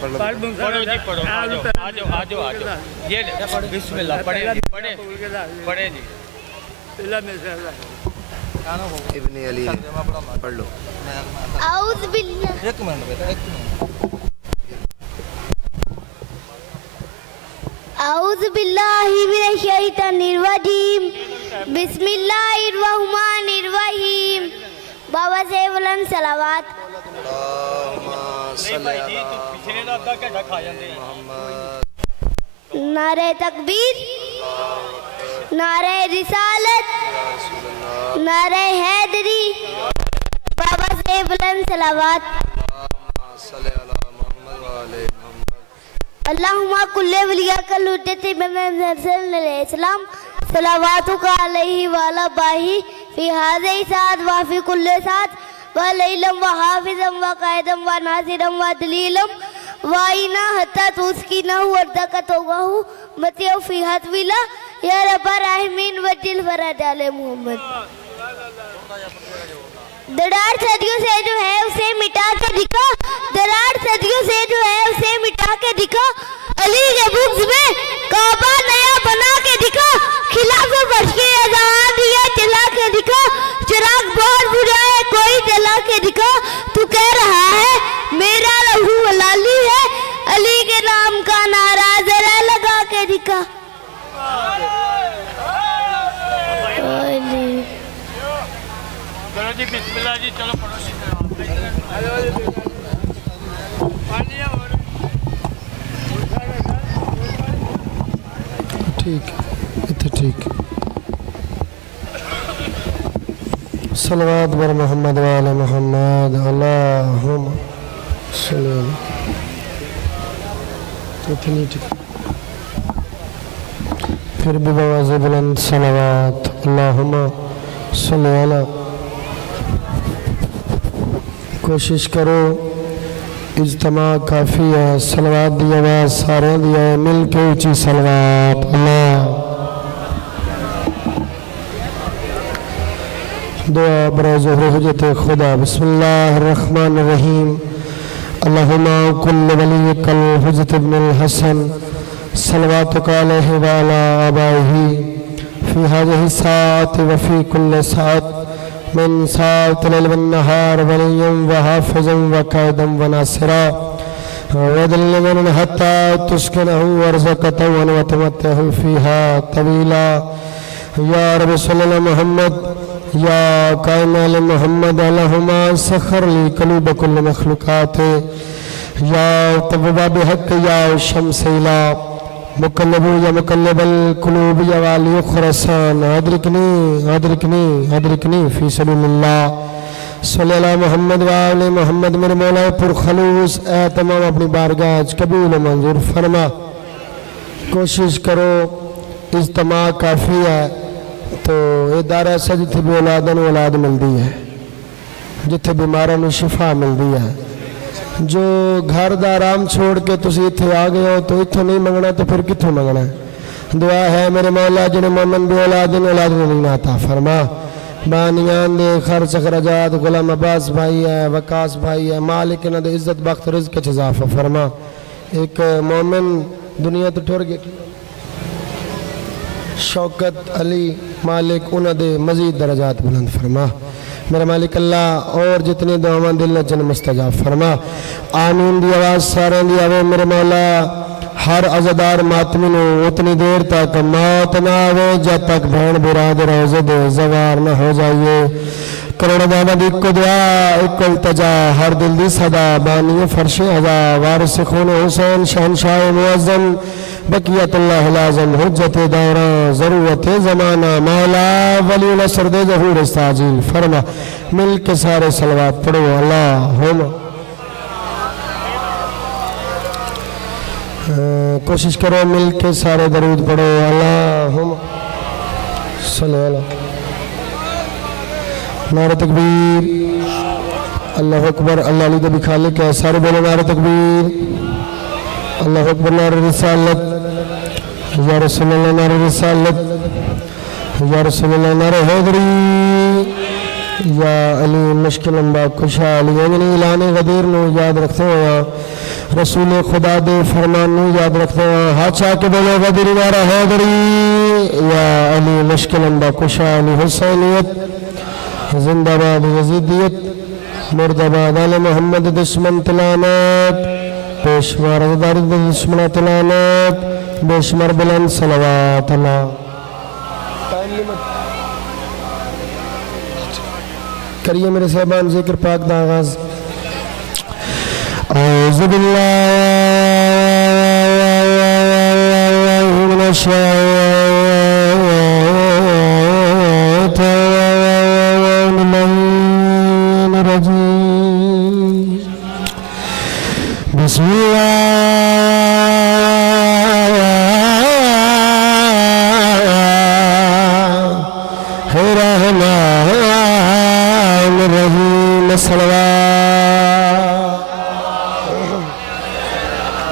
पढ़ो जी पढ़ो, आ जाओ ये बिस्मिल्लाह पढ़े जी। इब्ने अली पढ़ लो। आऊज़ बिल्लाह, एक मिनट बेटा, एक मिनट। आऊज़ बिल्लाहि मिनश शैतानिर रजीम, बिस्मिल्लाहिर रहमानिर रहीम। बाबा से बुलंद सलावत। नारे तकबीर, नारे रिसालत, नारे हैदरी। बाबा से बुलंद सलावत। अल्लाहुम्मा कुल्ले वलिया कल हुज्जत इस्लाम सलावातुका अलैहि वाला बाही फी हाज़ी साद व फी कुल्ले साद व लैलम व हाफिज़म व कायदम व नासिरम व दलीलम व इना हत्ता तुस्किना वर्दका तोगाहु मतियो फी हतविला या रब्बा रहमीन व दिल फराज आले मोहम्मद। दरार सदियों से जो है उसे मिटा के दिखा, दरार सदियों से जो है उसे मिटा के दिखा। अली के बुक्स में काबा नया बना के दिखा, खिलाफ वर्ष के आजाद दिया जला के दिखा। चिराग बहुत बुझा है कोई जला के दिखा। तू कह रहा है मेरा लहू हलाली है, अली के नाम का नारा जरा लगा के दिखा। चलो जी बिस्मिल्लाह जी, चलो पढ़ो जी। ठीक इतने ठीक। सलवात बर मोहम्मद वाले मोहम्मद अल्लाहुम्मा सल्ली इतनी ठीक। फिर भी बवाज़े बुलंद सलवात अल्लाहुम्मा सल्ली अला। कोशिश करो, इज्तिमा काफ़ी है। सलवात दी आवाज़ सारे दी है, मिल के ऊँची सलवात अल्लाह। दुआ बरोज़ हुज्जत खुदा। बिस्मिल्लाहिर्रहमानिर्रहीम। अल्लाहुम्मा कुल्ल वलिय्यकल हुज्जत इब्नुल हसन सलवातुका अलैहि व अला आबाइही फी हाज़िही साअत व फी कुल्ल साअत मिन साअतिल लैल वन नहार वलिय्यम व हाफ़िज़म व कायदम व नासिरा व दल्लन हत्ता तुस्किनहु वर्ज़क़तहु व तमत्तहु फ़ीहा तवीला। या रब्बी सल्लल्लाहु मुहम्मद या कायम अल मोहम्मद अल्लाहुम्मा सखर ली कलूब कुल्ल मखलूक़ात या तब्बा बिहक़ या शम्सिला मुकल्लबु या मुकल्लिबल कुलूब या वाली खुरसान अदरिकनी अदरिकनी अदरिकनी फ़ी सबीलिल्लाह। सल्लल्लाहु मोहम्मद व आले मोहम्मद। मेरे मौला पुरखलूस ए तमाम अपनी बारगाह कबूल मंजूर फरमा। कोशिश करो, इज्तिमा काफ़ी है तो इदारा से जिथे भी औलादन औलाद मिलती है, जिथे बीमारों में शिफा मिलती है। जो घर का आराम छोड़ के तुम इत्थे आ गए हो तो इत्थों नहीं मंगना तो फिर कित्थों मंगना है। दुआ है मेरे मौला जिन्हें मोमन भी औलादन औलाद नहीं नाता फरमा। बानियान दे खर्च खराजात गुलाम अब्बास भाई है, वकास भाई है, मालिक इन्हां दे इज्जत बख्त रिज़्क़ च इज़ाफ़ा फरमा। एक मोमिन दुनिया तो टुर गए, शौकत अली मालिक उन्हां दे मज़ीद दरजात बुलंद फरमा। मेरा मालिक अल्लाह और जितनी दुआवां दिल जन मुस्तजाब फरमा। आमीन दी आवाज़ सारे दी आवे मेरे मौला। हर अज़ादार मातमी नूं उतनी देर तक मौत ना आवे जब तक भैन बिरादर रोज़े दे ज़वार न हो जाइए। करोड़ों दादा दी इक्को दुआ इक्को इल्तिजा हर दिल दी सदा बानी फर्शे हज़ा वारिस खून हुसैन शहंशाह मुअज़्ज़म बकियतुल्लाह लाज़म हुज्जत दौरा ज़रूरत ज़माना मौला वलीउल असर दे ज़हूर इस्ताजील फरमा। मिल के सारे सलवात पढ़ो अल्लाहुम्मा। कोशिश करो मिल के सारे दरूद पढ़ो अल्लाहुम्मा सल्ली अला। नारे तकबीर, अल्लाह अकबर। अल्लाह अली दे खालिक है, सारे बोलो नारे तकबीर। अल्लाह अकबर। नारे रिसालत या रसूलुल्लाह, नारे रिसालत या रसूलुल्लाह, नारे हैदरी या अली मुश्किल अम्बा कुशा अली। अंगनी लाने गदीर नो याद रखते हुए रसूल खुदा दे फरमान याद रखते हैं। हाथ चाह के बोलो गदरी वारा हैदरी या अली मुश्किल अंदा कुशा अली हुसैनियत जिंदाबाद यजीदियत मुर्दाबाद आले मोहम्मद दुश्मन तलानत पेशवा रज़दारी दुश्मन तलानत बेशुमार बुलंद सलवात अल्लाह। करिए मेरे साहबान जिक्र पाक दा आगाज़। औज़ु बिल्लाहि मिनश शैतानिर रजीम। बिस्मिल्लाहिर्रहमानिर्रहीम।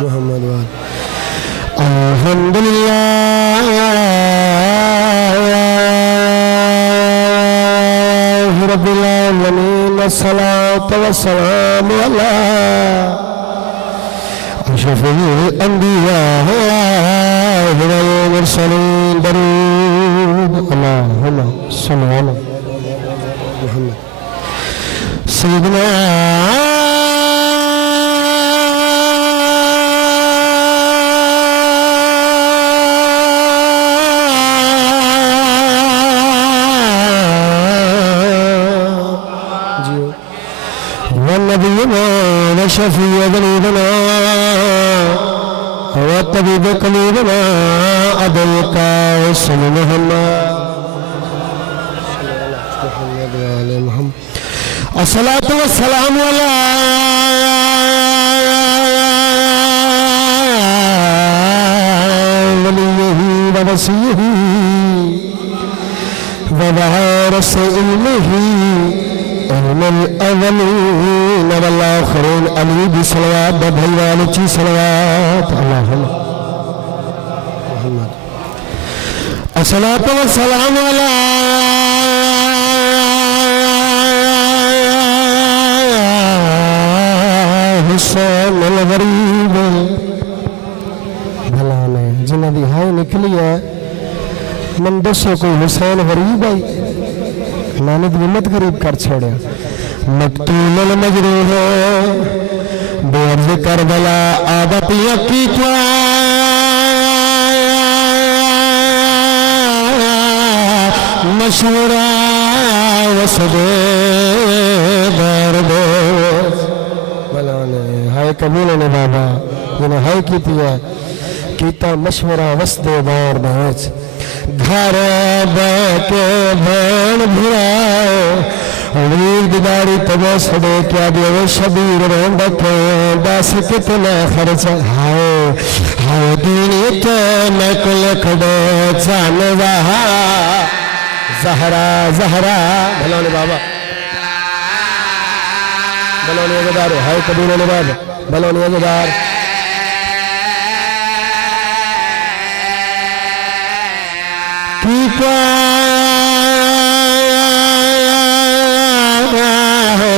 मोहम्मद वाल अल्हम्दुलिल्लाहि रब्बिल आलमीन अस्सलातु वस्सलामु अला अशरफिल अंबिया वल मुरसलीन। दरूद अल्लाहुम्मा सल्लि अला मुहम्मद सय्यिदना शफीअ ज़ुनूबना व तबीब क़लूबना अबुल क़ासिम मुहम्मद अस्सलातु वस्सलामु अला वलिय्यिही व वसीय्यिही व वारिस इल्मिही अव्वलीन वल आखिरीन अली भी सलवात भाई वाले ची सलवात अल्लाहुम्मा मुहम्मद अस्सलातु वस्सलामु अला हुसैन अल गरीब। भला ने जिन्हां दी हाय निकली है मन दसो कोई हुसैन गरीब है मैंने हिम्मत गरीब कर छोड़िया। मकतूल मजरूह बेअर्ज़ करबला आदतिया की मशूरा वसदे दर्द मलाने हाय कबूल ने बाबा जिन्हें हाय की है कीता मशवरा वसदे दर्द घर बैके भैन भुराए वीर दिदारी तब सदे क्या दियो शबीर रोंद के दस कितना खर्च हाय हाय दीन के मैं कुल खड़े चान वहा जहरा जहरा भलोने बाबा भलोने अज़दार हाय कबीर ने बाबा भलोने अज़दार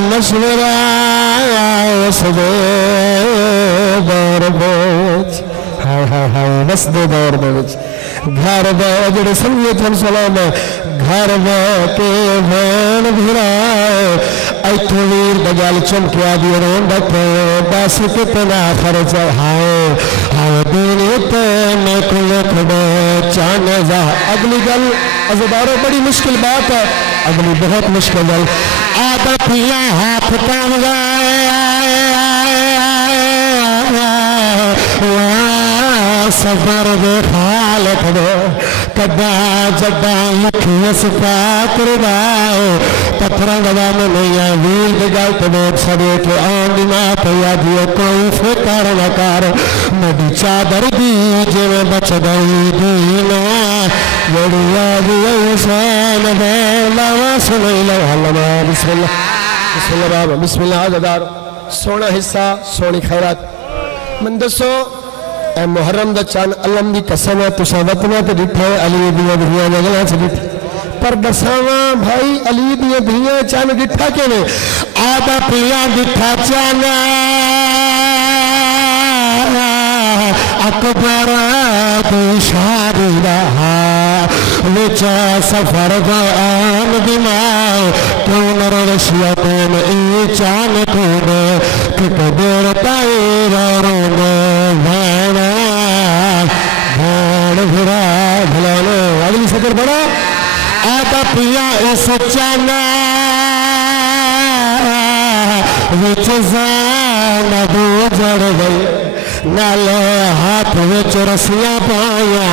मशवरा सदे दौर बेच हाय हाय हाय बस दे दौर बेच घर बजड़ संगीत हम सलाम घर के भैन भिराए ऐथो वीर बजाल चमकिया दियो रोंद के दस कितना खर्च हाय हाय दीन ते मैं कुल खड़े चान जा। अगली गल अज़दारों बड़ी मुश्किल बात है अगली बहुत मुश्किल गल आदा पिया हाथ काम सफर दे खाल खड़े कदा जदा मुखियस पाक रुदाए पत्थर गदा में नैया वीर गल तबे सदे के आन दिना पया दियो कोई फिकर न कर नदी चादर दी जिवे बच गई दीना जड़िया दियो हुसैन दे लावा सुन लो हल्ला बिस्मिल्लाह बिस्मिल्लाह बाबा बिस्मिल्लाह अज़दार सोना हिस्सा सोनी खैरात मन दसो ए मुहर्रम दा चांद अलम दी कसम है तुसा वतना ते दिठा अली दियां धियां जगला च दिठी पर दसावा भाई अली दियां धियां चांद दिठा के ने आदा पिया दिठा चांद अकबर दी शादी रहा विचा सफर का आन दिमाग क्यों नरशिया तुम ई चान तूने कि कदर ताए रोने भाना भान फिरा भलानो अगली सतर बड़ा आता पिया इस चाना विच जाना दो जड़ गई नाले हाथ विच रसियां पाया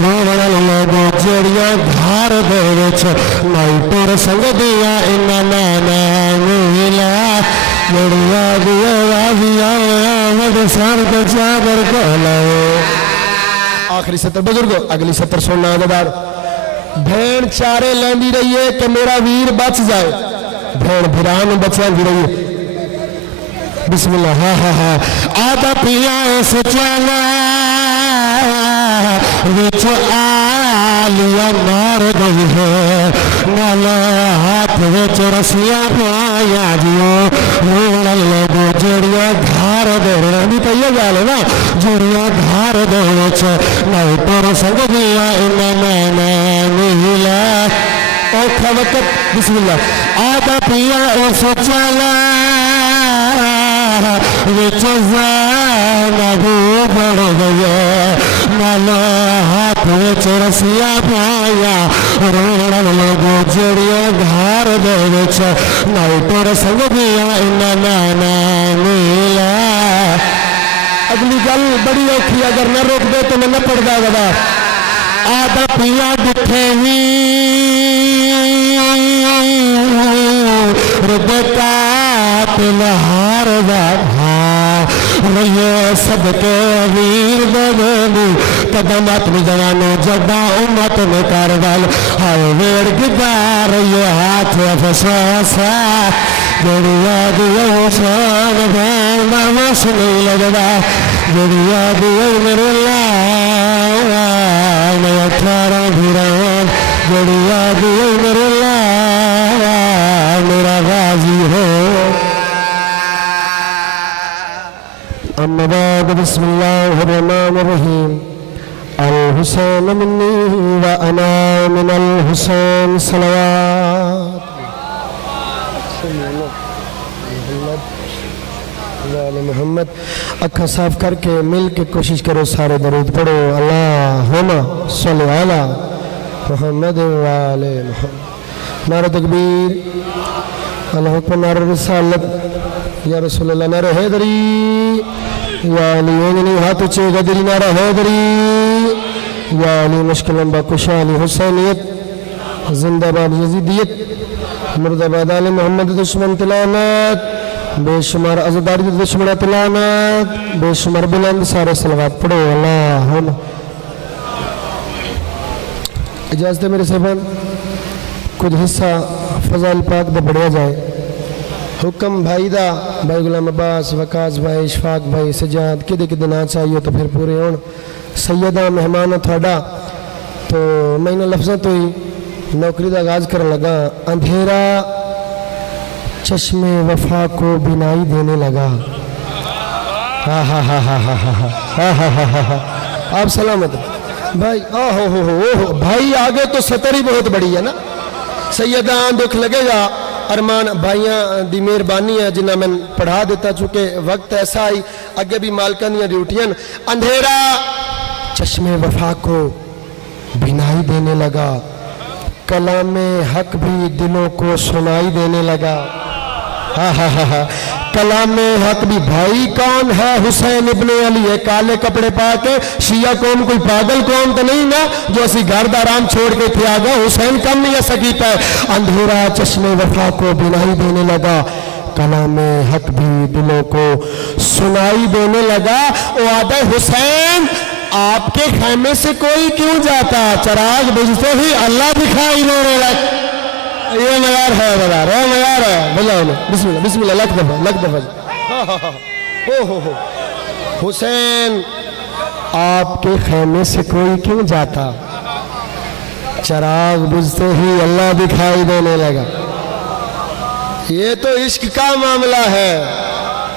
रोवण लोगों जड़ियां धार दे विच नाई तुर संग दिया इन्ना नाना नीला जड़ियां दिया राजिया वड सर ते चादर को लाओ। आखिरी सतर बुजुर्गो अगली सतर सुनना अदादार भेड़ चारे लेंदी रही है कि मेरा वीर बच जाए भेड़ भिरान बचा दी रही है बिस्मिल्लाह हा हा आदा पिया सचाना विच आलिया मार गई है नाला हाथ विच रसिया पाया जियो रोण लोगो जड़िया धार दे रही तो ये गल है ना जड़िया धार दे विच नाई तुर संग दिया इन्ना नाना नीला औखा वक्त बिस्मिल्लाह आदा पिया सचाना विच जाना भी बढ़ गया नाला हाथ विच रसिया पाया रोण लोगो जड़िया धार दे विच नाई तुर संग दिया इन्ना नाना नीला। अगली गल बड़ी औखी अगर न रोक दे तो मैं न पड़दा गदा आदा पिया दिखे ही तिलहार ये सबके वीर बनी कदम अपनी जवानो जब्बा उम्मत में कारवाल हाय वेड़ गिदार ये हाथ फसा जड़िया दिया शान भावना मस नहीं लगता जड़िया दिया मेरे लाल 18 भिरान जड़िया दिया मेरे लाल मेरा गाजी हो। अम्मा बाद बिस्मिल्लाहिर्रहमानिर्रहीम अल हुसैन मिन्नी व अना मिनल हुसैन सलवात मोहम्मद। अखा साफ करके मिल के कोशिश करो सारे दरूद पढ़ो अल्लाहुम्मा सल्लि अला मोहम्मद व आले मोहम्मद। नारा तकबीर अल्लाहु अकबर नारा रिसालत या रसूल अल्लाह नारा हैदरी या अली नहीं हाथ ऊंचे गदरी नारा हैदरी या अली मुश्किल लंबा कुशा अली हुसैनियत जिंदाबाद यजीदियत मुर्दाबाद आले मोहम्मद दुश्मन तिलानत बेशुमार अज़दारी दुश्मन तिलानत बेशुमार बुलंद सारे सलवात पढ़ो अल्लाहुम्मा। इजाज़त है मेरे साहबान कुछ हिस्सा फज़ाइल पाक दा बढ़िया जाए हुक्म भाई दा भाई गुलाम अब्बास वकास भाई इशफाक भाई सजाद किदे किदे ना चाहिए तो फिर पूरे होण सैयदा मेहमान थोड़ा तो मैं इन लफ्ज़ों तो ही नौकरी का आगाज़ करने लगा अंधेरा चश्मे वफा को बिनाई देने लगा हा हा हा हा हा हा हा हा हा हा आप सलामत भाई हो भाई आगे तो सतर ही बहुत बड़ी है ना सैयदा दुख लगेगा अरमान भाइयों की मेहरबानी है जिन्हें मैं पढ़ा देता चूँकि वक्त ऐसा आई अगे भी मालका दी ड्यूटियां अंधेरा चश्मे वफा को बिनाई देने लगा कलामे हक भी दिलों को सुनाई देने लगा हा हा हा हा कलामे हक भी भाई कौन है हुसैन इब्ने अली है काले कपड़े पा के शिया कौम कोई पागल कौम तो नहीं ना जो असी घर दा आराम छोड़ के थे आ गए हुसैन कम नहीं ऐसा कीता है अंधेरा चश्मे वफा को बिनाई देने लगा कलामे हक भी दिलों को सुनाई देने लगा वो आदे हुसैन आपके खैमे से कोई क्यों जाता चराग बुझते ही अल्लाह दिखाई देने लगा ये मयार है बदार है मयार है बोला बिस्मिल्लाह बिस्मिल्लाह लख दफा हो हुसैन आपके खैमे से कोई क्यों जाता चराग बुझते ही अल्लाह दिखाई देने लगा। ये तो इश्क का मामला है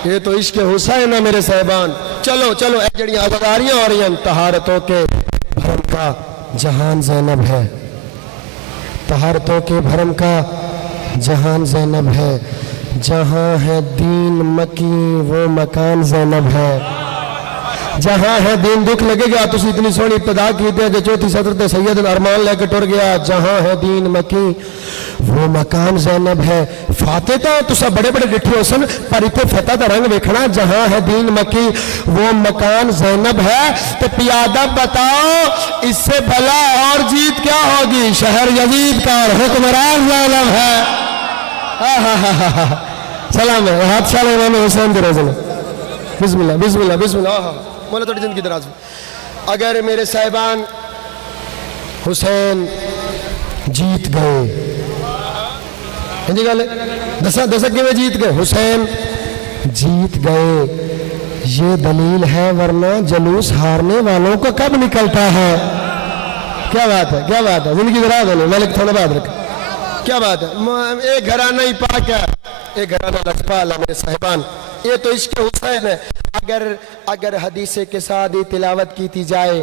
ये तो इश्क हुसैन है मेरे साहबान चलो चलो जड़ियाँ आज़ादारियाँ हो रही हैं, तहारतों के भरम का जहान ज़ैनब है, तहारतों के भरम का जहान ज़ैनब है, जहाँ है दीन मकी वो मकान ज़ैनब है, जहाँ है दीन दुख लगेगा। तुसी इतनी सोहनी इब्तिदा की थी जो चौथी सदर ते सैयद अरमान लेके टुर गया, जहाँ है दीन मकी वो मकान ज़ैनब है। फाते तो तुसा बड़े बड़े डिठे हो सन, पर इतने फतेह का रंग देखना, जहाँ है दीन मकी वो मकान ज़ैनब है। तो पियादा बताओ इससे भला और जीत क्या होगी? शहर यजीद का हुक्मरान ज़ैनब है। सलाम है हाथ शाल इमाम हुसैन दे रोज़ में। बिस्मिल्लाह बिस्मिल्लाह बिस्मिल्लाह। बोले थोड़ी जिंदगी दराज। अगर मेरे साहिबान हुसैन जीत गए, गल दसा दसा कि जीत गए, हुसैन जीत गए, ये दलील है, वरना जलूस हारने वालों को कब निकलता है? क्या बात है, क्या बात है, जिंदगी दराज है। मलिक थोड़ा बात रख, क्या बात है। एक घराना ही पाक है, एक घराना लजपाल है मेरे साहिबान, ये तो इश्क हुसैन है। अगर हदीसे के साथ ही तिलावत की जाए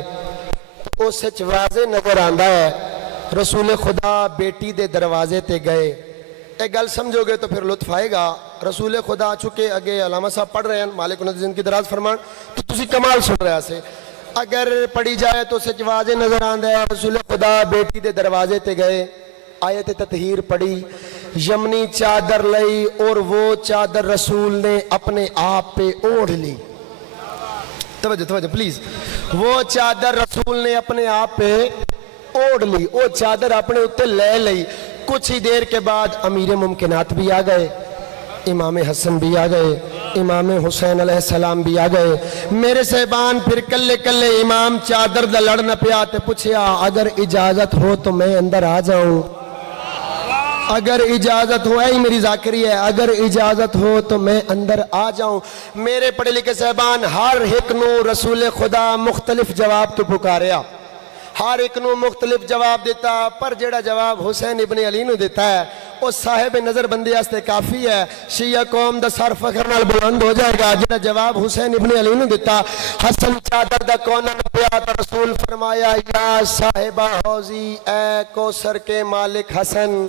तो सच वाज़े नजर आंदा है। रसूल खुदा बेटी दे दरवाजे ते गए, एक गल समझोगे तो फिर लुत्फ आएगा। रसूल खुदा चुके अगे अलामा साहब पढ़ रहे हैं, मालिक उन्हें जिनकी दराज फरमान, तो तुसी कमाल सुन रहे से। अगर पढ़ी जाए तो सच वाज़े नजर आंदा है। रसूल खुदा बेटी दे दरवाजे ते गए, आयत ततहीर पढ़ी, यमनी चादर ली और वो चादर रसूल ने अपने आप पे ओढ़ ली। तवज्जो तवज्जो प्लीज, वो चादर रसूल ने अपने आप पे ओढ़ ली, वो चादर अपने उत्ते ले ली। कुछ ही देर के बाद अमीर मुमकिनात भी आ गए, इमाम हसन भी आ गए, इमाम हुसैन अलैहिस्सलाम भी आ गए। मेरे साहिबान फिर कल्ले कल्ले इमाम चादर दा लड़ न पिया ते पुछया, अगर इजाजत हो तो मैं अंदर आ जाऊं? अगर इजाजत हो, ऐ मेरी जाकरी है, अगर इजाजत हो तो मैं अंदर आ जाऊं। मेरे पढ़े लिखे साहबान हर एक नू रसूल खुदा मुख्तलिफ जवाब तो पुकारिया, हर एक नू मुख्तलिफ जवाब देता, पर जेड़ा जवाब हुसैन इब्ने अली नू देता है वो साहिब नजर बंदे वास्ते काफी है। शिया कौम दा सर फखर नाल बुलंद हो जाएगा। जेड़ा जवाब हुसैन इब्ने अली नू देता, हसन चादर दा कोना न पिया तो रसूल फरमाया, या साहिबा हौजी ए कौसर के मालिक हसन।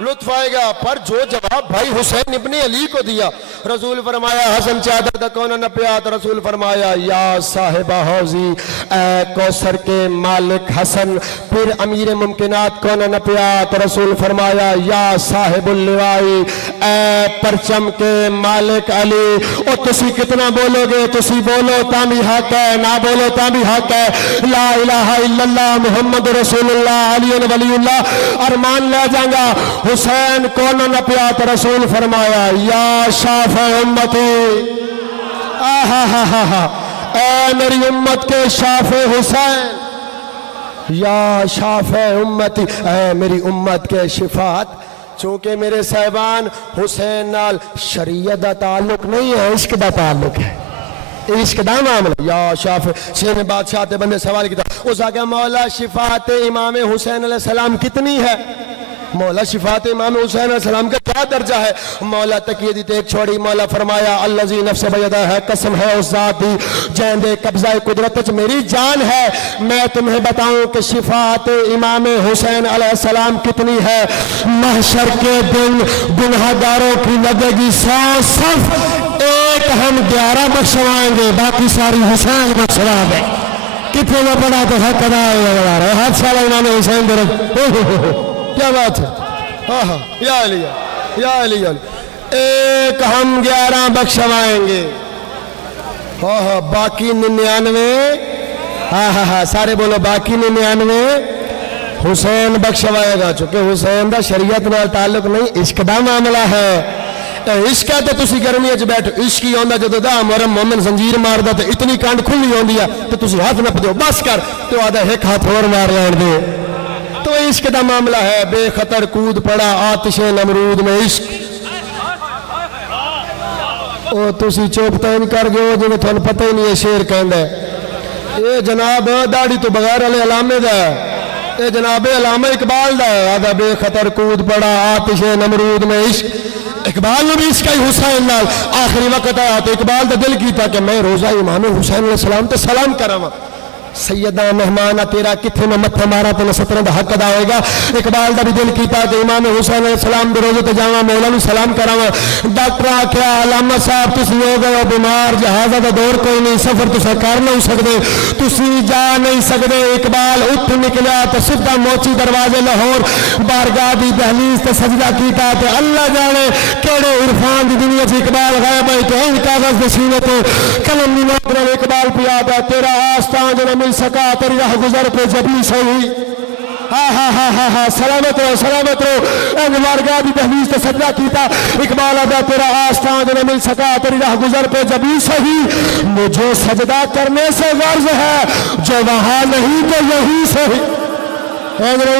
लुत्फ आएगा, पर जो जवाब भाई हुसैन इब्ने अली को दिया, रसूल फरमाया हसन चादर दा कोना न पिया तो रसूल फरमाया, या साहिबा हौजी ए कौसर के मालिक हसन। फिर अमीर मुमकिनात कोना न पिया तो रसूल फरमाया, या साहिबुल लिवाई ए परचम के मालिक अली। ओ तुसी कितना बोलोगे? तुसी बोलो तामी हक है, ना बोलो तामी हक है। ला इलाहा इल्लल्लाह मुहम्मद रसूलुल्लाह अली वलीउल्लाह अरमान ले जाऊंगा। हुसैन कौन न पिया तो रसूल फरमाया, या शाफ़े उम्मती, ऐ मेरी उम्मत के शाफ़े हुसैन, या शाफ़े उम्मती, ऐ मेरी उम्मत के शिफात। चूंकि मेरे साहिबान हुसैन नाल शरीयत दा ताल्लुक नहीं है, इश्क दा ताल्लुक है, इश्क दा मामला। या शाफ़े शेर बादशाह ते बंदे सवाल किया, उस आगे मौला शिफात इमाम हुसैन अलैहिस्सलाम कितनी है? मौला शिफात इमाम हुसैन अलैहिस्सलाम का क्या दर्जा है? मौला तकिए दी एक छोड़ी, मौला फरमाया, अल्लज़ी नफ्स बयदा है, कसम है उस ज़ात दी जैंदे कब्ज़ाए कुदरत च मेरी जान है। मैं तुम्हें बताऊं कि शिफात इमाम हुसैन अलैहिस्सलाम कितनी है? महशर के दिन गुनहगारों की लगेगी 100 सफ, एक हम 11 बख्शवाएंगे, बाकी सारी हुसैन बख्शवा दे। कितने में पड़ा तो हक अदा है। हाथ साला इमाम हुसैन दे, क्या बात है। हाँ हाँ, या अली या अली, एक हम 11 बख्शवाएंगे, हाँ हाँ, बाकी 99, हाँ हाँ हाँ सारे बोलो, बाकी 99 हुसैन बख्शवाएगा। चूंकि हुसैन का शरीयत नाल ताल्लुक नहीं, इश्क दा मामला है। इश्क है तो तुसी गर्मी च बैठो, इश्क ही आंदा जो दा मुहर्रम मोमिन जंजीर मारदा तो इतनी कंड खुली आंदी है तो तुसी हाथ नप दो, बस कर, तो आधा एक हाथ और मार लैन दे। तो इश्क का मामला है, बेखतर कूद पड़ा आतिशे नमरूद में इश्क। ओ तुसी चोपता नहीं कर गए जिन्हें थानू पता ही नहीं है शेर कहंदा है। ये जनाब दाढ़ी तो बगैर वाले अलामे दा है, ये जनाब अलामा इकबाल दा है। आधा बेखतर कूद पड़ा आतिशे नमरूद में इश्क। इकबाल ने भी इसका ही हुसैन नाल आखिरी वक्त आया तो इकबाल का दिल किया कि मैं रोजा इमाम हुसैन अलैहि सलाम ते सलाम करावा। सैयदा मेहमान तेरा किथे में मत्था मारा तो सतरों का हक अदा होएगा। इकबाल का भी दिल किया कि इमाम हुसैन अलैहि सलाम के रोजे ते जावा मौला नूं सलाम करावा। डॉक्टर आख्या अलामा साहब तुसीं हो गए हो बीमार, जहाज़ा का दौर कोई नहीं, सफर तुसीं कर नहीं सकते, तुसीं जा नहीं सकते। इकबाल उठ निकलिया तो सीधा मोची दरवाजे लाहौर बारगाह दी दहलीज ते सजदा कीता ते अल्लाह जाने केड़े इरफान दी दुनिया च इकबाल गायब है। तो इन कागज दे सीने ते कलम नी नौकरा इकबाल पिया दा तेरा आस्तां जो मिल सका तेरी राह गुजर पे जबी सही। हा हा हा हा हा सलामत रहो सलामत रहो। बारगाह दी दहलीज ते सजदा कीता इकबाल आदा तेरा आस्तां जो मिल सका तेरी राह गुजर पे जबी सही। मुझे सजदा करने से गर्ज है जो वहां नहीं तो यही सही।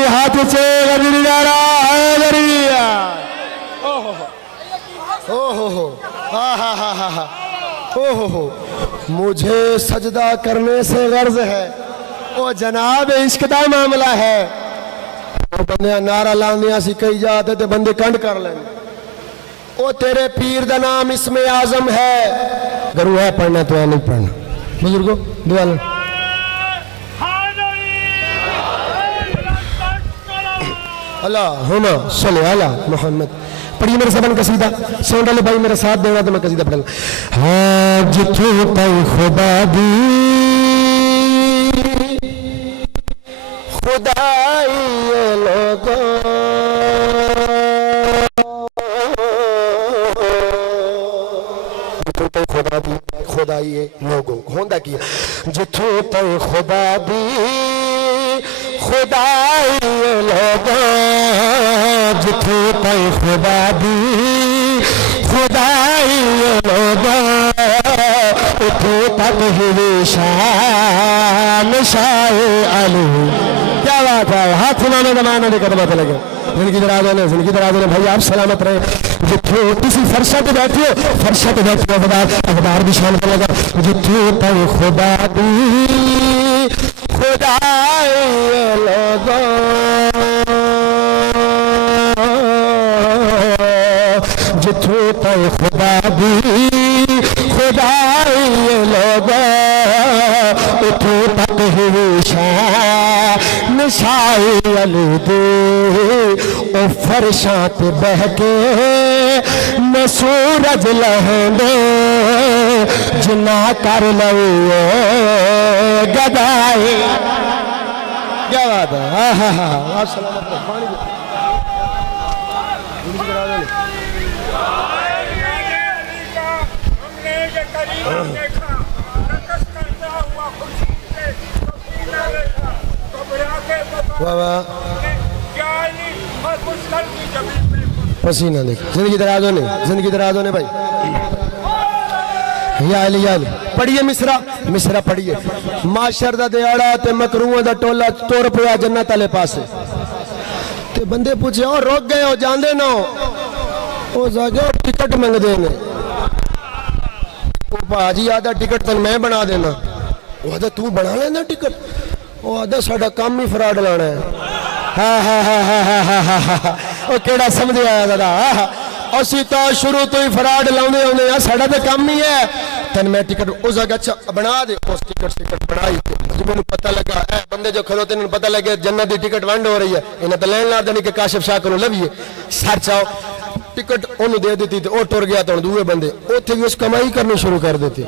हाथ से गजरी जा रहा है गजरिया ओ हा हा हा हा हा ओ मुझे सजदा करने से गर्ज है ओ जनाब इश्क दा मामला है। बंदे नारा लांदियां सी कई जाते ते बंदे कंड कर लेंगे। ओ तेरे पीर दा नाम इसमें आजम है। गुरु है पढ़ना तो है नहीं पढ़ना। बुजुर्गो दुआ लो। अल्लाहुम्मा सल्ली अला मोहम्मद। पढ़िए मेरे सबन कसीदा सुन वाले भाई मेरे साथ देना तो मैं कसीदा पढ़ लूं। हाँ जिथों तक खुदा दी खुदाई लोगों जिथों तक खुदा दी खुदाई लोगों होंदा की जिथों तक खुदा दी खुदाई लोगों जिथों तक खुदा दी खुदाई लोगों उठों तक ही शान शाह अली। क्या बात है हाथ सुनाने जमाना नहीं कदम लगे जिनकी दराजों ने भाई आप सलामत रहे। जिथों किसी फरशा पे बैठे हो फरशा पे बैठे हो अखबार भी शान कर लगा जिथों तक खुदा दी खुदाई लोगों जिथों तक खुदा दी खुदाई लोगों उठों तक ही शान शाह अली दे ओ फरशा पे बह के न सूरज लहंदे जिना कर लो गदाई। क्या बात है हाँ हाँ हाँ आप सलामत रहो। पसीना देख जिंदगी दराजों ने भाई या अली पढ़िए मिसरा पढ़िए। माशर दा दिहाड़ा ते मकरूआं दा टोला तुर पिया जन्नत वाले पासे ते बंदे पूछे ओ रुक गए हो जांदे ना ओ जागे टिकट मंगदे ने ओ भाजी आधा टिकट तन मैं बना देना। वो आधा तू बना लेना टिकट। वो आधा साडा काम ही फ्रॉड लाना है। हाँ हाँ हाँ हाँ हाँ हाँ हाँ हाँ वो केड़ा समझ आया दादा। असी तो शुरू तो ही फ्रॉड लाने आने हैं साडा तो काम ही है। तन मैं टिकट उस जगह अच्छा बना दे उस टिकट बनाई मैंने पता लगा बंदे जो खलोते इन्हें पता लगे जन्नत की टिकट वंड हो रही है इन्हें तो लैन ला देनी कि काशिफ शाह को लविए सच आओ टिकट उन्हें दे देती तो टुर गया तो दूए बंदे उत्थे भी उस कमाई करनी शुरू कर देते।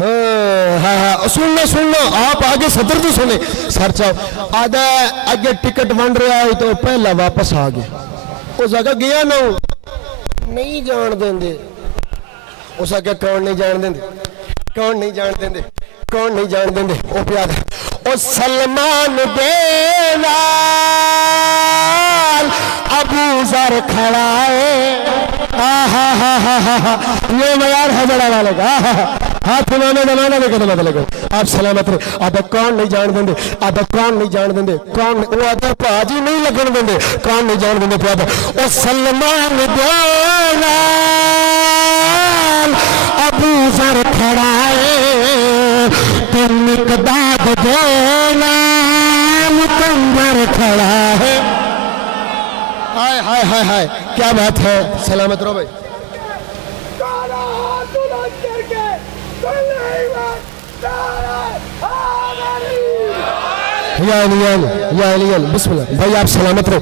हाँ हाँ सुनना आप आगे सदर तो सुने सर चाहो आधा अगे टिकट वंड रहा है तो पहला वापस आ गया उस जगह गया ना नहीं जान देंगे उस आगे कौन नहीं जान देंगे कौन नहीं जान देंगे कौन नहीं जान देंगे ओ प्यार ओ सलमान देना अबू जर खड़ा है ये मयार है बड़ा वाले का हाथ हिलाने जमाना नहीं करना मतलब आप सलामत रहे। आधा कौन नहीं जान देंगे आधा कौन नहीं जान देंगे कौन वो आधा भाजी नहीं लगन देंगे कौन नहीं जान देंगे प्यादा ओ सलमान देना अबू जर खड़ा है तुम मिकदाद देना मुकम्मर खड़ा है। हाय हाय हाय हाय क्या बात है। सलामत रहो भाई। या बिस्मिल्लाह भाई आप सलामत रहे।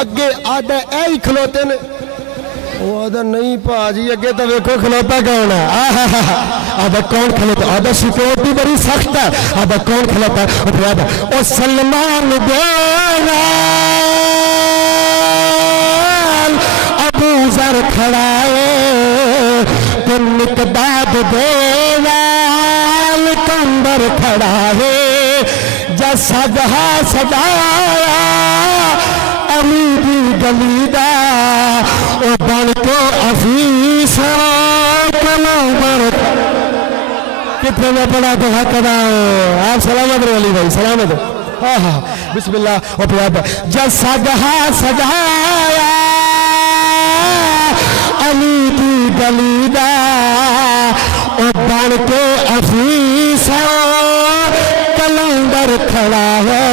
अगे आदा ऐ खलोते ने वो नहीं भाजी अगे तो वेखो खलोता कौन है। आदा कौन खलोता? आदा सिक्योरिटी बड़ी सख्त है। आदा कौन खलोता है? ओ सलमान अबू जर खड़ा है तो मिकदाद देवाल कंबर खड़ा है सजहा सजाया अली दी गलीदा ओ बन को अफीस कलंबर कितने में पड़ा तो हक अदा आप सलामत रहो अली भाई सलामत। हाँ हाँ बिस्मिल्लाह ओ प्यार जब सजहा सजाया अली दी गलीदा ओ बन को अफीस कलंदर खड़ा है।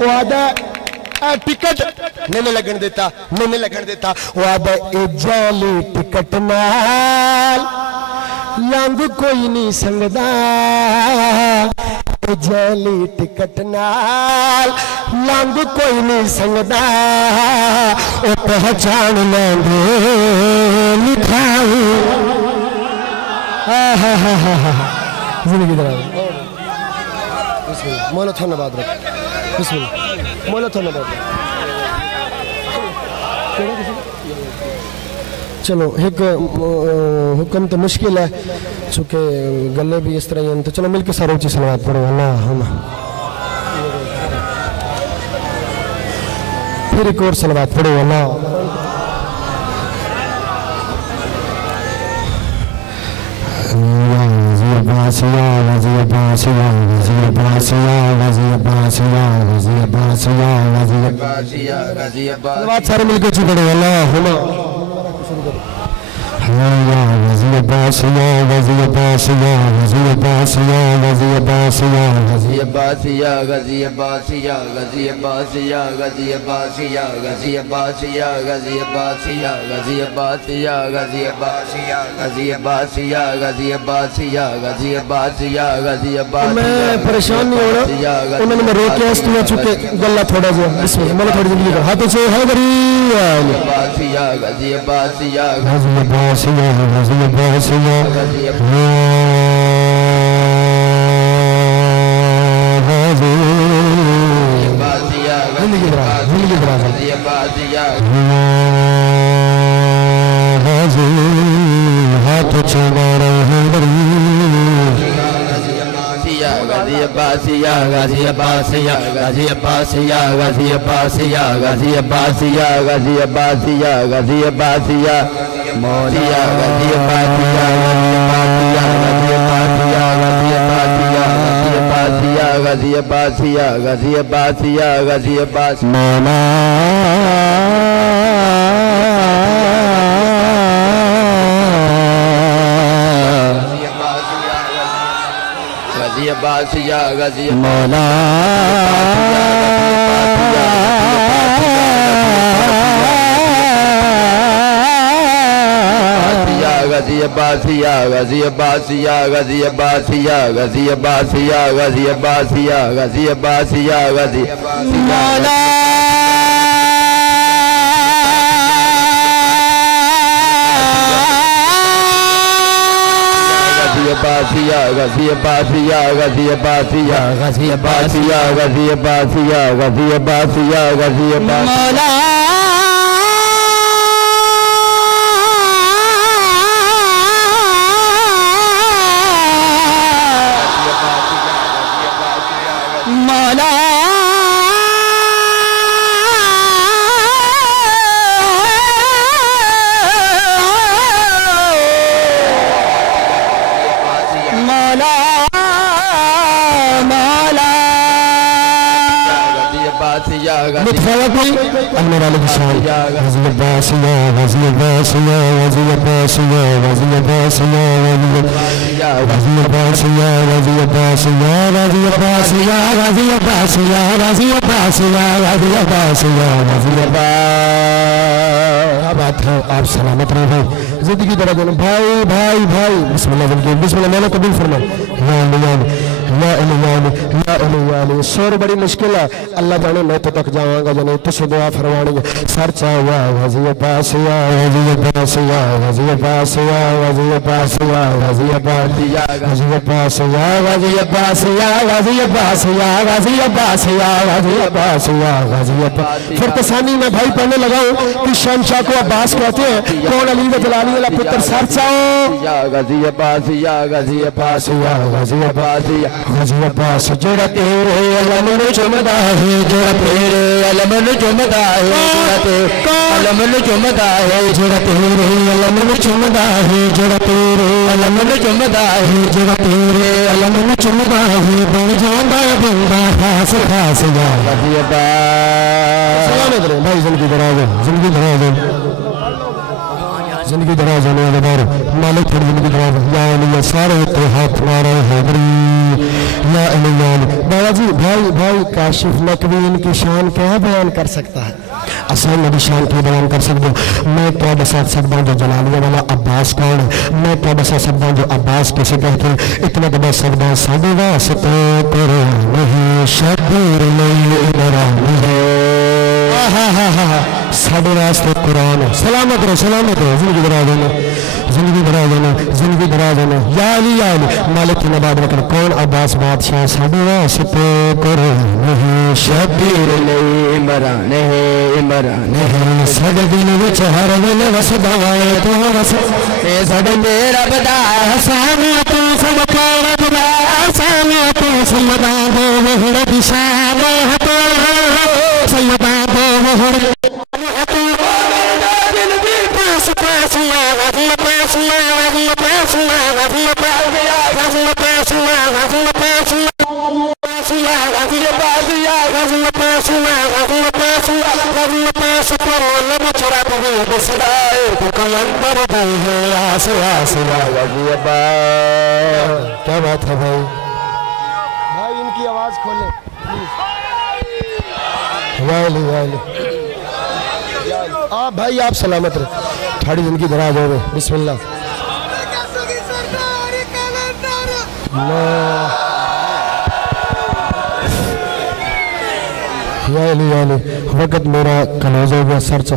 वो आदा टिकट नहीं लगन देता नहीं लगन देता। वो आदा जाली टिकट नाल लंग कोई नहीं संगदा। जाली टिकट नाल लंग कोई नहीं संगदा। वो पहचान लेंगे लिखाई। जिंदगी दराज मौला धन्यवाद रख। बिस्मिल्लाह मौला धन्यवाद। चलो एक हुक्म तो मुश्किल है चूँकि गले भी इस तरह ही हैं तो चलो मिलकर सारों की सलावत पढ़ो अल्लाह। फिर एक और सलावत पढ़ो अल्लाह। बासिया वज़ी बासिया वज़ी बासिया वज़ी बासिया वज़ी बासिया वज़ी बासिया वज़ी बासिया बात सारे मिलकर चुके अल्लाहुम्मा या वज़ी बासिया वज़ी बासिया वज़ी बासिया वज़ी बासिया वज़ी बासिया वज़ी बासिया वज़ी बासिया वज़ी बासिया वज़ी बासिया वज़ी बासिया वज़ी बासिया वज़ी बासिया वज़ी बासिया वज़ी बासिया वज़ी बासिया वज़ी बासिया। मैं परेशान नहीं हो रहा उन्होंने मैं रोक के इस्तेमाल चुके गला थोड़ा सा इसमें मैंने थोड़ी जिंदगी का हाथों से है गरीब बासिया वज़ी बासिया वज़ी बासिया वज़ी बासिया जिंदगी हाथ चुमारा Gazia Basia, Gazia Basia, Gazia Basia, Gazia Basia, Gazia Basia, Gazia Basia, Gazia Basia, Moria, Gazia Basia, Gazia Basia, Gazia Basia, Gazia Basia, Gazia Basia, Gazia Basia, Mona. Basia Gazia Mola Gazia Basia Gazia Basia Gazia Basia Gazia Basia Gazia Basia Gazia Basia Gazia Mola Basia, Gazia Basia, Gazia Basia, Gazia Basia, Gazia Basia, Gazia Basia, Gazia Basia. Abbas या लिखवाया कोई अल्लाह वाले की शान गाजी अब्बास या गाजी अब्बास या गाजी अब्बास या गाजी अब्बास या गाजी अब्बास या गाजी अब्बास या गाजी अब्बास या गाजी अब्बास या गाजी अब्बास या गाजी अब्बास या गाजी अब्बास। क्या बात है, आप सलामत रहे भाई, जिंदगी दराज हो भाई भाई भाई। बिस्मिल्लाह जिंदगी बिस्मिल्लाह मैंने कबूल फरमा या शोर बड़ी मुश्किल है, अल्लाह जाने मैं तो तक जावांगा जाने तुझे दुआ फरमानी है। सर चावा गाजी अब्बास या गाजी अब्बास या गाजी अब्बास या गाजी अब्बास या गाजी अब्बास या गाजी अब्बास या गाजी अब्बास या गाजी अब्बास या गाजी अब्बास या गाजी अब्बास या गाजी अब्बास। फिर तसानी में भाई पढ़ने लगाऊं कि शहंशाह को अब्बास कहते हैं, कौन अली व जलाली वाला पुत्र। सर चाओ या गाजी अब्बास या गाजी अब्बास या गाजी अब्बास या गाजी अब्बास जोड़ा तेरे अलम नु चुमदा है, जोड़ा तेरे अलम नु चुमदा है, जोड़ा तेरे अलम नु चुमदा है, जोड़ा तेरे अलम नु चुमदा है, जोड़ा तेरे अलम नु चुमदा है, जोड़ा तेरे अलम नु चुमदा है, बन जांदा बंदा खास खास या गाजी अब्बास। सलाम करें भाई, जिंदगी दराज हो, जिंदगी दराज हो, जिंदगी दराज होने वाले बार मालिक थोड़ी जिंदगी दराज या अली सारे तो हाथ मारे हैदरी या अली बाबा जी। भाई भाई काशिफ नकवी इनकी शान क्या बयान कर सकता है, आसान नबी शान क्या बयान कर सकते हो। मैं क्या बसा सकता हूँ जो जलालिया वाला अब्बास कौन है, मैं क्या बसा सकता हूँ जो अब्बास कैसे कहते हैं, इतना तो बस सकता हूँ साढ़े वास्ते करो नहीं शबीर नहीं इमरान है, साढ़े वास्ते कुरान है। सलामत रहो जिंदगी दराज होना, जिंदगी दराज होना, जिंदगी दराज होना या अली मालिक की नबाद रखना। कौन अब्बास बादशाह साढ़े वास्ते करो नहीं शबीर नहीं इमरान है इमरान है। साढ़े दिन विच हर वेले वसदा है तू वस ए साडे मेरा बदा सामने तू सब पार बदा सामने तू समदा हो हर दिशा में तो समदा हो हर क्या बात है भाई, भाई इनकी आवाज खोले आप भाई, आप सलामत रहे, थोड़ी जिंदगी दराज हो गए। बिस्मिल्लाह वक्त मेरा कलोज हो गया सर चा।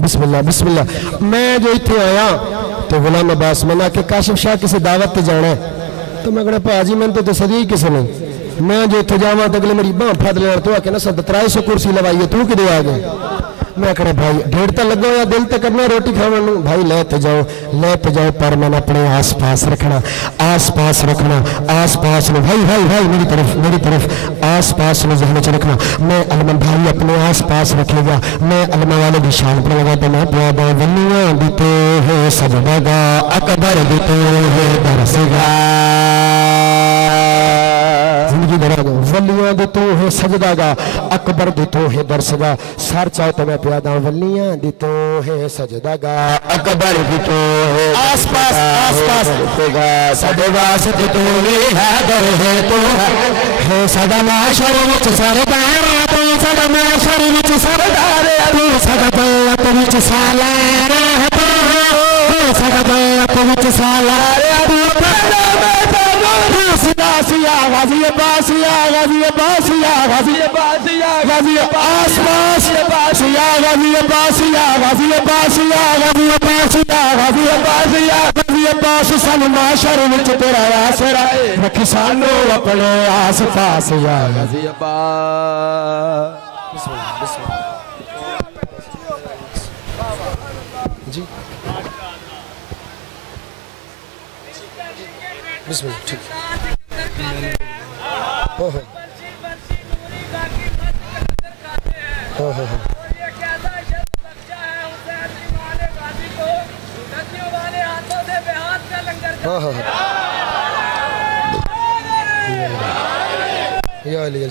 बिस्मिल्लाह बिस्मिल्लाह। मैं जो इतने आया तो गुलाम अब्बास मना के काशिफ शाह किसी दावत पे जाना है, तो मैं कहना भाजी मैंने तो सदी किसी ने, मैं जो इतने जावा तो अगले मेरी बांह फद लेना तो आके ना 300 कुर्सी लवाई तू कि आ गए। मैं कह भाई डेढ़ तो लगो या दिल तो करना रोटी खाने भाई लेते जाओ पर मैंने अपने आस पास रखना, आस पास रखना, आस पास में भाई भाई भाई मेरी तरफ आस पास में जहन च रखना। मैं अलमा भाई अपने आस पास रखेगा, मैं अलमा वाले की शान पर लगा तो मैं प्यादा वलियां दिते है सजदागा अकबर दिते है दरसगा। जिंदगी दराज वलियां दितो है सजदागा अकबर दितो है दरसगा। सर चाहो तो मैं प्यादा वलियां दितो है सजदागा अकबर दितो है आस पास सदवास दितो है दर है तो है सदा माशर विच सरदार तू सदा माशर विच सरदार तू सदा दौलत विच सालार तू सदा दौलत विच सालार तू सिया गाजी अब्बास या गाजी अब्बास या गाजी अब्बास या गाजी अब्बास पास या गाजी अब्बास या गाजी अब्बास या गाजी अब्बास या गाजी अब्बास या गाजी अब्बास सन माशर विच तेरा आसरा रख सानू अपने आस पास या गाजी अब्बास। जी बिस्मिल्लाह ठीक हो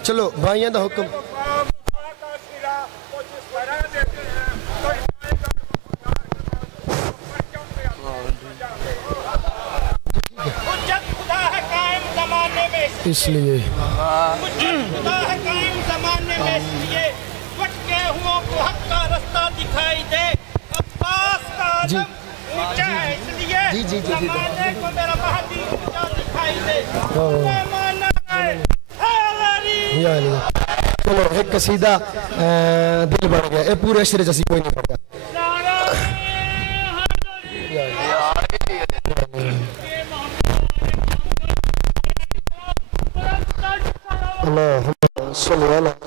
चलो भाइयों का हुक्म इसलिए जी जी जी जी जी चलो एक कसीदा दिल बन गया, ये पूरे अशरे जैसी कोई नहीं पड़ता।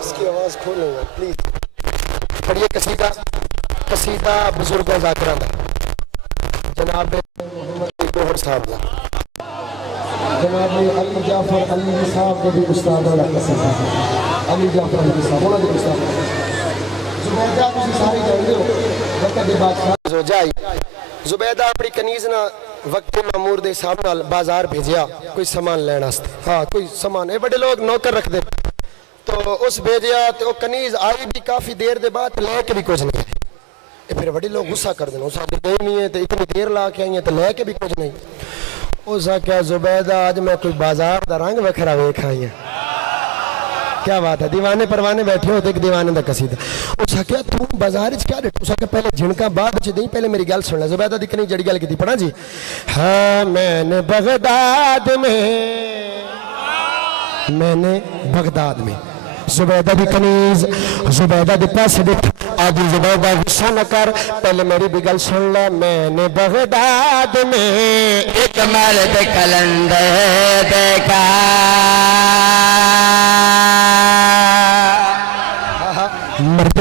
इसकी आवाज खोलेंगे प्लीज। पढ़िए कसीदा, कसीदा बुजुर्ग ज़ाकिरा दा जनाब मोहम्मद गोहर साहब दा, जनाब अली जाफर अली साहब के भी उस्ताद वाला कसीदा, अली जाफर अली साहब उन्होंने भी उस्ताद जुबैदा तुम सारे जानते हो वक्त के बादशाह हो जाए। जुबैदा अपनी कनीज ना वक्त मामूर दे हिसाब नाल बाजार भेजिया कोई सामान लेने वास्ते। हाँ कोई सामान, ये बड़े लोग नौकर रखते तो उस भेजिया तो कनीज आई भी काफ़ी देर के बाद लेके भी कुछ नहीं। फिर बड़े लोग गुस्सा कर देना, उस गई नहीं है तो इतनी देर ला के आई है तो लेके भी कुछ नहीं। उस क्या जुबैदा आज मैं कोई बाजार का रंग वखरा वेख आई है। क्या बात है, दीवाने परवाने बैठे होते एक दीवाने का कसीदा। उस क्या तू बाजार क्या रेट, उस पहले झिणका बाद नहीं, पहले मेरी गल सुन ले। जुबैदा दी कनी जड़ी गल की पढ़ा जी। हाँ मैंने बगदाद में जुबैदा दी कनीज जुबैदा दे पास देख आदि जुबैदा गुस्सा न कर, पहले मेरी भी गल सुन ले। मैंने बगदाद में एक मर्द कलंदर देखा, मर्द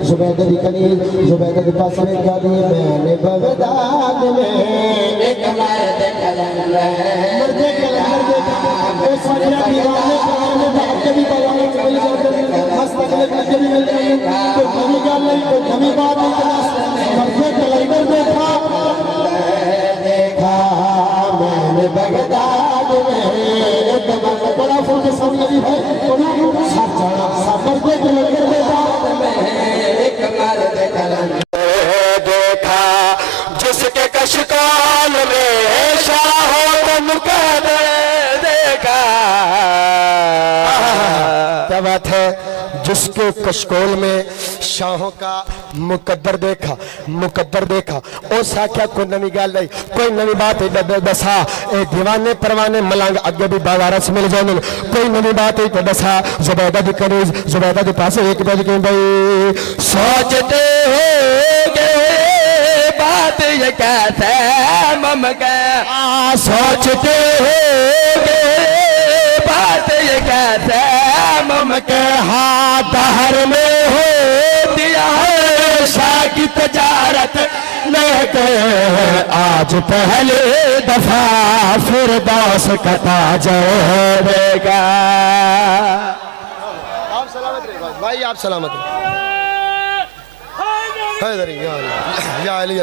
जुबैदा दी कनीज जुबैदा के पास में क्या दिए। मैंने बगदाद में एक मर्द कलंदर देखा, वो सजना दीवाने पुराने बात कभी बगाने कभी मस्तकबिल में कभी मिल रही तो कभी गल नहीं तो कभी बात नहीं। मर्द कलंदर देखा मैंने बगदाद में एक मर्द बड़ा फुल सामने भी है सजना सबर के कलंदर देखा देखा जिसके कशकाल में शाहों मुकद्दर देखा। क्या बात है, जिसके कशकोल में शाहों का मुकद्दर देखा, मुकद्दर देखा। उस आख्या कोई नवी गल नहीं, कोई नवी बात दसा। दीवाने परवाने मलंग अगे भी बाजार से मिल जाने, कोई नवी बात दसा। जुबैदा दी कनीज जुबैदा के पास एक बज के भाई सोचते हो बात ये कैसे ममका, सोचते हो बात ये कैसे ममका। हाँ दहर में हो दिया है शाह की तजारत लेके, आज पहले दफा फिर दास कटा जाएगा। आप सलामत रहे भाई, आप सलामत रहे।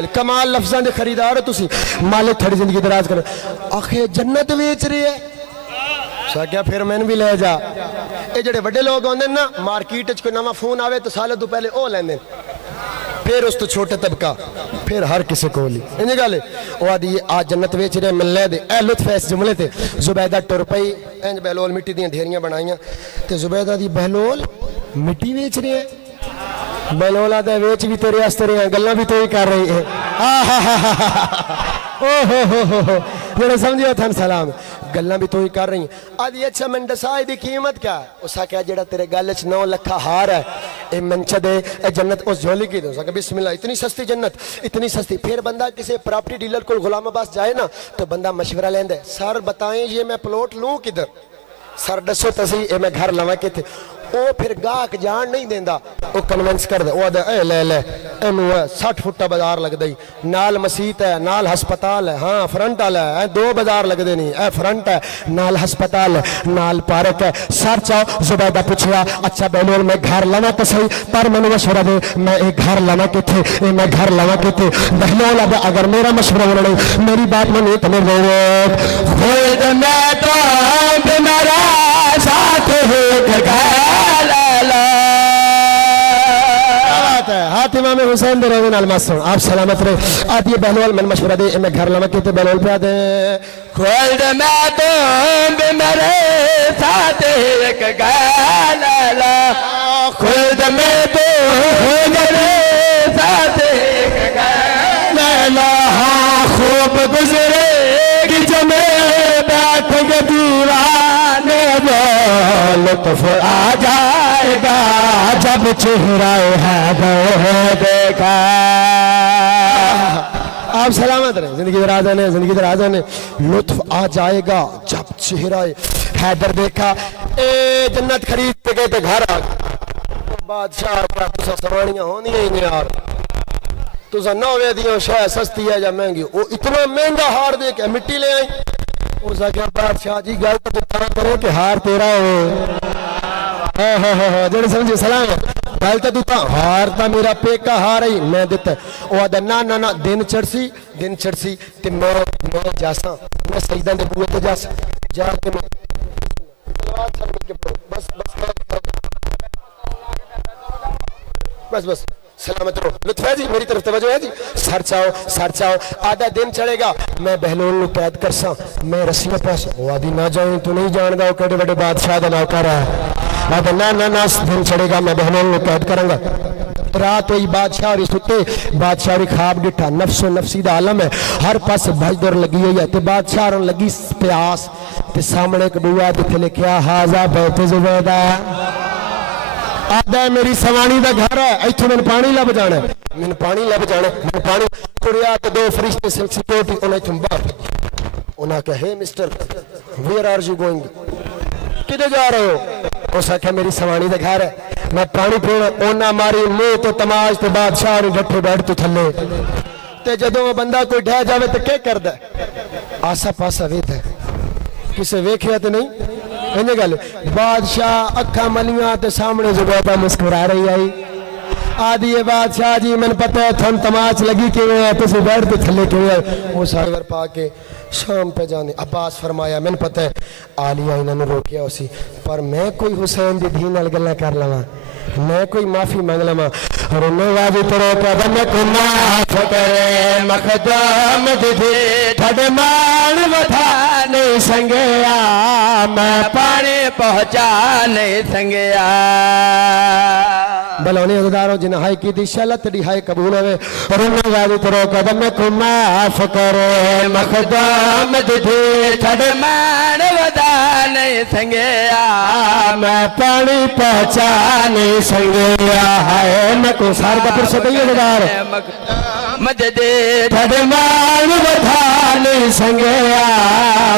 कमाल लफ्ज़ां दे खरीदार हो तुसी, मालिक थोड़ी जिंदगी दराज करे। आखे जन्नत बेच रही है, क्या फिर मैंने भी ले जा। ये जड़े बड़े लोग आते ना मार्केट कोई नवा फोन आवे तो साल तो पहले वो लेंदे, फिर उस तो छोटे तबका, फिर हर किसी को ली इन गल वो आदि आज जन्नत बेच रहे मिलने दे। ए लुत्फ इस जुमले ते जुबैदा टुर पई, इंज बहलोल मिट्टी दी ढेरियां बनाइयां ते जुबैदा दी बहलोल मिट्टी बेच रही है। बहलोला दे वेच भी तेरे वास्ते रहे, गल्लां भी तो ही कर रही है। ओहो जेड़े समझियो थन सलाम, गल्लां भी तो ही कर रही हैं। आदि अच्छा मैं दसा दी कीमत क्या है? उस क्या जेड़ा तेरे गल च 9 लाख हार है, ये मंचद है, ये जन्नत उस झोली की। दो बिस्मिल्लाह, इतनी सस्ती जन्नत, इतनी सस्ती। फिर बंदा किसी प्रॉपर्टी डीलर को गुलाम अब्बास जाए ना तो बंदा मशवरा लेंदा, सर बताएं ये मैं प्लॉट लूँ किधर, सर दसो तसी ये मैं घर लवा कितने। वो फिर गाहक जान नहीं देंदा वो कन्विंस कर दे वो ए ले ले इनू 60 फुट बाजार लगदा ही नाल मसीत है नाल हस्पताल है हाँ फ्रंट वाला है दो बाजार लगदे नहीं ए फ्रंट है नाल हस्पताल है नाल पार्क है सर चाओ जुबैदा पूछया अच्छा बेलोल मैं घर लवा तो सही पर मैंने मशवरा दे मैं एक घर लवा किथे मैं घर लवा किथे बहलोल अब अगर मेरा मशवरा नहीं मेरी बात मानी तो मैं खुद मैं तो मेरा साथ हाथ इमाम हुसैन दे रोज़े नाल मासूम आप सलामत रहे आप ये बहनवाल मन मशवरा दे मैं घर लवा के बहनवाल पे आते खुद मैं तो मेरे साथ एक गाला खुद मैं तो मेरे साथ एक गाला खूब गुजरेगी जमे बैठ के दीवाने लुत्फ आ जाएगा जब चेहरा है देखा आप सलामत रहे जिंदगी दराज ने लुत्फ आ जाएगा जब चेहरा हैदर देखा ए जन्नत खरीद के गए थे घर आ बादशाह का तुसा सवानियां होनी ही यार तुसा 9 दियां शायद सस्ती है या महंगी वो इतना महंगा हार दे के मिट्टी ले आई उसका क्या बादशाह जी गल तो करो कि हार तेरा हो हाँ जेड़े समझे सलाम गल तो तू हार तो मेरा पेका हार ही मैं दिता वो आदा ना ना ना दिन चढ़सी ते मैं जासा मैं सईदा दे बूए ते जासा जाके मैं बस सलामत रहो लुत्फ है जी मेरी तरफ तवज्जो है जी सर चाओ आधा दिन चढ़ेगा मैं बहलोल को कैद कर सा मैं रस्सियां पास वो आदि ना जाऊं तू नहीं जानदा केड़े बड़े बादशाह दा नौकर है आधा ना दिन चढ़ेगा मैं बहलोल को कैद करांगा रात हुई बादशाह और सुते बादशाह ख्वाब डिठा नफ्सो नफसी दा आलम है हर पास भजदौर लगी हुई है ते बादशाह लगी प्यास ते सामने एक बुआ जिथे लिखा हाजा बैत जुबैदा आदा मेरी सवानी का घर है इतों मैंने पानी लब जाना मैंने पानी तुरिया तो 2 फरिश्ते सिक्योरिटी उन्हें इतों बाहर उन्हें कहा hey mister where are you going किधर जा रहे हो उस आख्या मेरी सवानी का घर है मैं पानी पीना ओना मारी मुंह तो तमाश तो बादशाह ने डटे बैठ तो थले ते जदों बंदा कोई ढह जावे तो क्या करदा आसा पासा वेखदा किसे वेखिया तो नहीं इन्हें गल बादशाह अखा मलियां ते सामने जुबैदा मुस्कुरा रही आई आदि ये बादशाह जी मैंने पता है थन तमाश लगी कि तुम बैठ के थले कि वो सागर पा के शाम पे जाने अब्बास फरमाया मैंने पता है आलिया इन्होंने रोकिया उसी पर मैं कोई हुसैन दी धी नाल गल्लां कर लवां मैं कोई माफी मांग लवां और नवाजी तेरे कदम को माफ करे मखदम दे थड़ मान वठा नहीं संगया मैं पानी पहुंचा नहीं संगया बलौनी हजदारों जिन हाई की दी शलत दी हाई कबूल होवे और नवाजी तेरे कदम को माफ करे मखदम दे थड़ मान वठा नहीं संगया मैं पानी पहुंचा नहीं संगया है मैं को सार का पुरुष कहिए हजदार मदद थड़ मान वठा नहीं संगया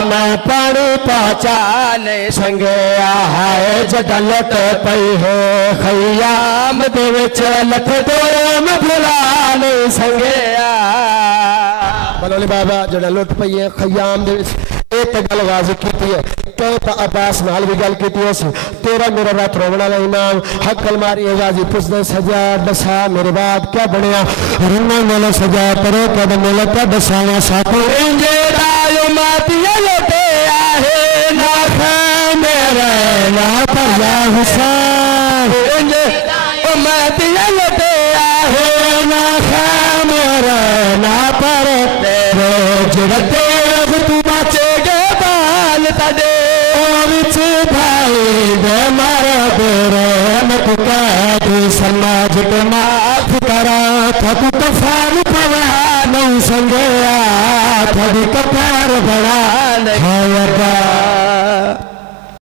मैं पानी पहुंचा नहीं संगया है जदा लट पई है खयाम दे विच लठ दो मैं भुला नहीं संगया बलोली बाबा जड़ा लुट पई है खयाम दे विच एक गल वाज़ की है कहता अब्बास नाल भी गल की तेरा मेरा रात रोवना वाला इमाम हक अलमारी आजादी पुछदे सजा दसा मेरे बाद क्या बनया रुना मेला सजा करो कदम मेला का दसावा साथो इंजे रायो मातिया लटे आहे ना खा मेरे ना पर या हुसैन इंजे ओ मातिया लटे आहे ना खा मेरे ना पर जड़ते तू बचेगे बाल तड़े विच भाई दे मारा बेरे मैं तू कह समाज के माफ करा थकू कफार पवा नहीं संगया थोड़ी कफार बड़ा नहीं